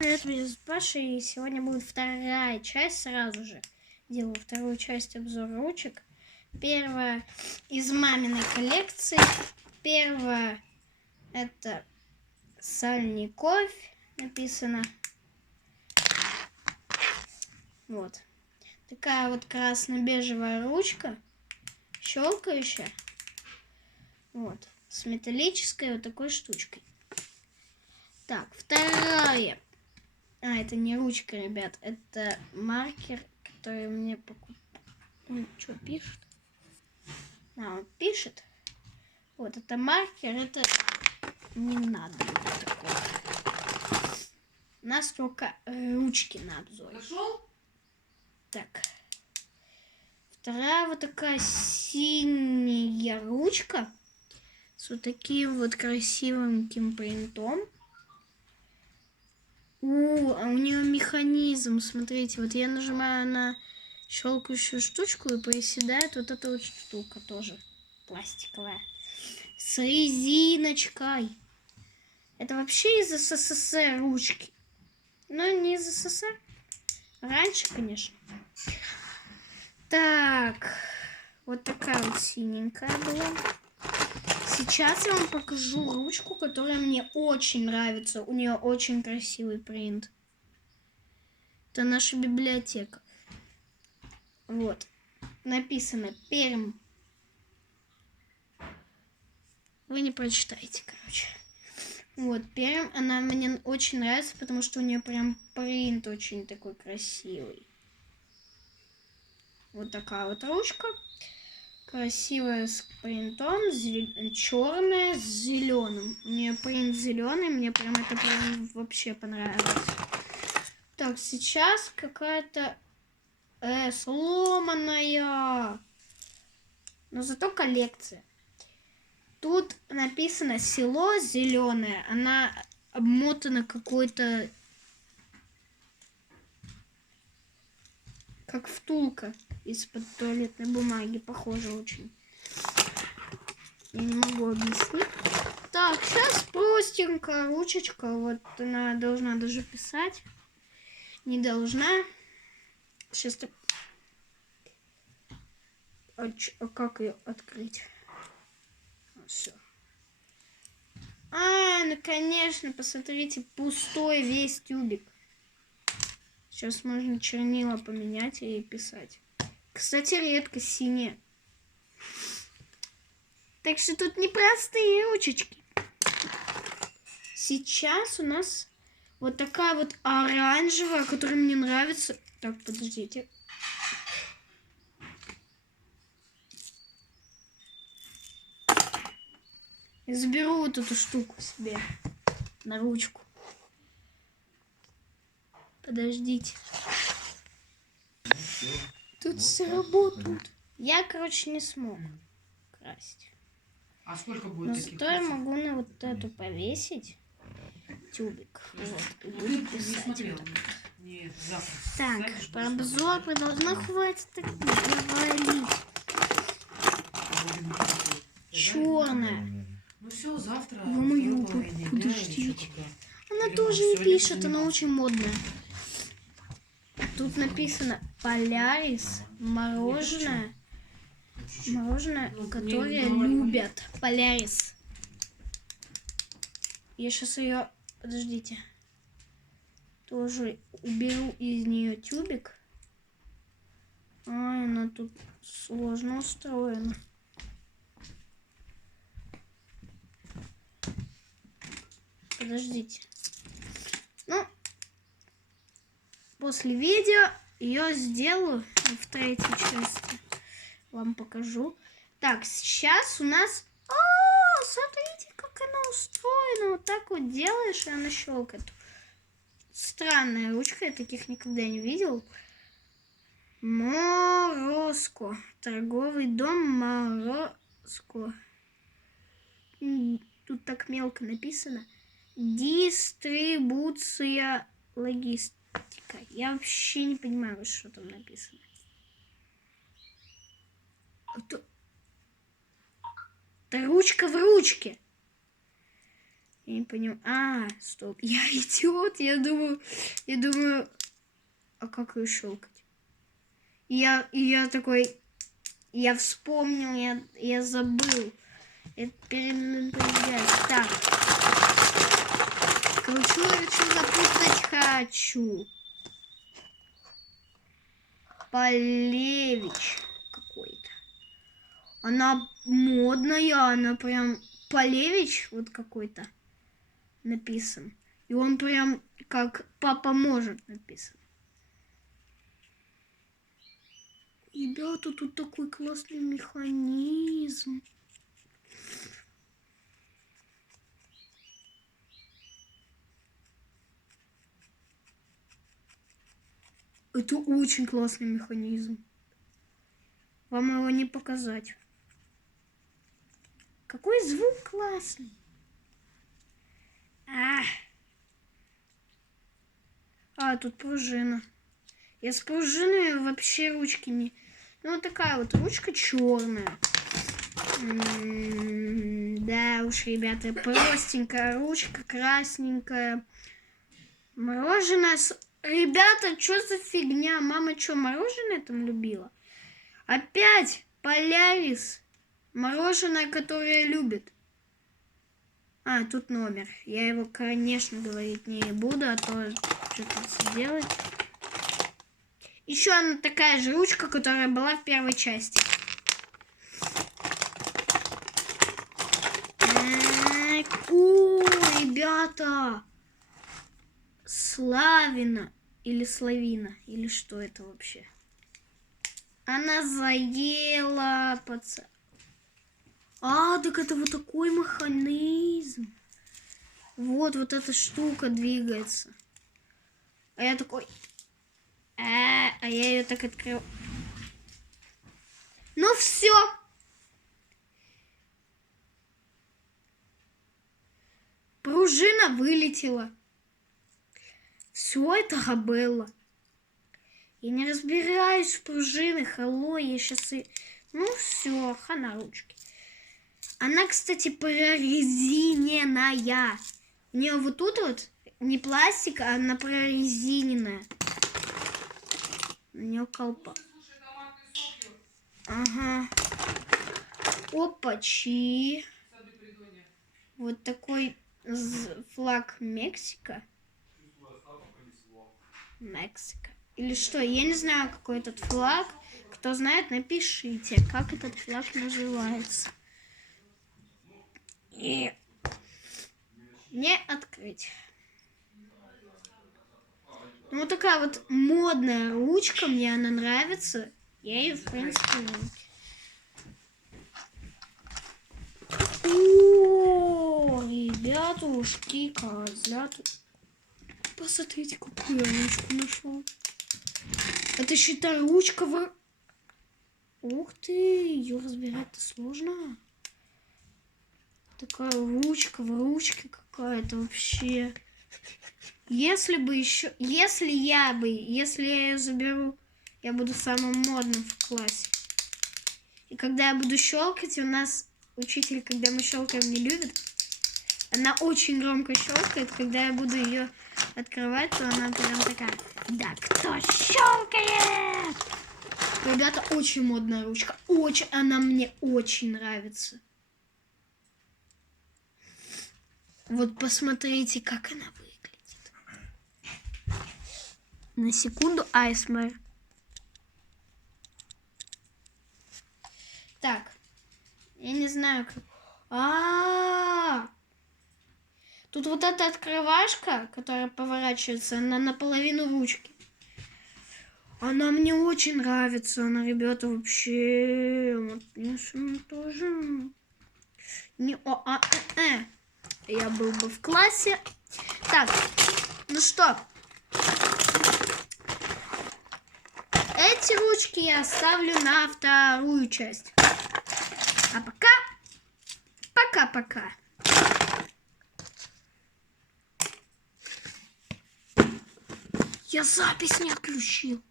Привет, меня зовут Паша, и сегодня будет вторая часть, сразу же делаю вторую часть обзора ручек. Первая из маминой коллекции. Первая это Сальников написано. Вот. Такая вот красно-бежевая ручка, щелкающая. Вот. С металлической вот такой штучкой. Так, вторая. Это не ручка, ребят, это маркер, который мне покупал. Он что пишет? Он пишет. Вот, это маркер, это не надо такого. У нас только ручки на обзоре. Нашел? Так. Вторая вот такая синяя ручка с вот таким вот красивеньким принтом. А у нее механизм, смотрите, вот я нажимаю на щелкающую штучку и приседает вот эта вот штука тоже пластиковая с резиночкой. Это вообще из СССР ручки, но не из СССР, раньше, конечно. Так, вот такая вот синенькая была. Сейчас я вам покажу ручку, которая мне очень нравится. У нее очень красивый принт. Это наша библиотека. Вот. Написано Пермь. Вы не прочитаете, короче. Вот, Пермь. Она мне очень нравится, потому что у нее прям принт очень такой красивый. Вот такая вот ручка. Красивая с принтом, черная с зеленым. У нее принт зеленый, мне прям это прям вообще понравилось. Так, сейчас какая-то сломанная, но зато коллекция. Тут написано село зеленое, она обмотана какой-то, как втулка из-под туалетной бумаги, похоже очень. Я не могу объяснить. Так, сейчас простенькая ручечка. Вот она должна даже писать. Не должна. Сейчас так. А как ее открыть? Все. Ну конечно, посмотрите, пустой весь тюбик. Сейчас можно чернила поменять и писать. Кстати, редко синие. Так что тут непростые ручечки. Сейчас у нас вот такая вот оранжевая, которая мне нравится. Так, подождите. Я заберу вот эту штуку себе на ручку. Подождите. Тут все работает. Я, короче, не смог красть. А сколько будет? Но зато я могу на вот эту повесить тюбик. Вот, и буду писать. Нет, завтра. Так, про обзор продолжим. Хватит так говорить. Черная. Ну все, завтра. Ё-моё, подождите. Она тоже не пишет, она очень модная. Тут написано Полярис, мороженое. Мороженое, которое любят. Полярис. Я сейчас ее, подождите, тоже уберу из нее тюбик. Она тут сложно устроена. Подождите. Ну, после видео ее сделаю в третьей части. Вам покажу. Так, сейчас у нас... смотрите, как она устроена. Вот так вот делаешь, и она щелкает. Странная ручка, я таких никогда не видел. Морозко. Торговый дом Морозко. Тут так мелко написано. Дистрибуция, логистика. Я вообще не понимаю, что там написано. Это ручка в ручке. Я не понимаю. А, стоп. Я идиот. Я думаю, а как ее щелкать? И я такой, я вспомнил, я забыл. Это перенапрягать. Так. Кручу, запутать хочу. Полевич какой-то. Она модная, она прям Полевич вот какой-то написан. И он прям как папа может написан. Ребята, тут такой классный механизм. Это очень классный механизм. Вам его не показать. Какой звук классный. Тут пружина. Я с пружиной вообще ручки не... Ну, вот такая вот ручка черная. Да уж, ребята, простенькая ручка, красненькая. Мороженое с... Ребята, что за фигня? Мама что, мороженое там любила? Опять Полярис. Мороженое, которое любит. Тут номер. Я его, конечно, говорить не буду, а то что-то сделать. Еще она такая же ручка, которая была в первой части. О, ребята! Славина. Или Славина. Или что это вообще? Она заела пацан. Так это вот такой механизм. Вот эта штука двигается. А я такой... я ее так открыл. Ну все. Пружина вылетела. Все это Габелла. Я не разбираюсь в пружинах. Алло, я сейчас и... Ну все, хана ручки. Она, кстати, прорезиненная. У нее вот тут вот не пластик, а она прорезиненная. У нее колпак. Ага. Опачи. Вот такой флаг Мексика. Мексика. Или что? Я не знаю, какой этот флаг. Кто знает, напишите, как этот флаг называется. И не открыть. Ну, вот такая вот модная ручка. Мне она нравится. Я ее, в принципе... О, ребятушки, козляту. Посмотрите, какую я ручку нашел. Это, считай, ручка в... Ух ты, ее разбирать-то сложно. Такая ручка в ручке какая-то вообще. Если я ее заберу, я буду самым модным в классе. И когда я буду щелкать, у нас учитель, когда мы щелкаем, не любит. Она очень громко щелкает. Когда я буду ее открывать, то она прям такая: да кто щелкает? Ребята, очень модная ручка. Она мне очень нравится. Вот посмотрите, как она выглядит. На секунду Айсмер. Так. Я не знаю, как... Тут вот эта открывашка, которая поворачивается, она наполовину ручки. Она мне очень нравится. Она, ребята, вообще... Вот, тоже... Я был бы в классе. Так, ну что? Эти ручки я оставлю на вторую часть. А пока. Я запись не отключил.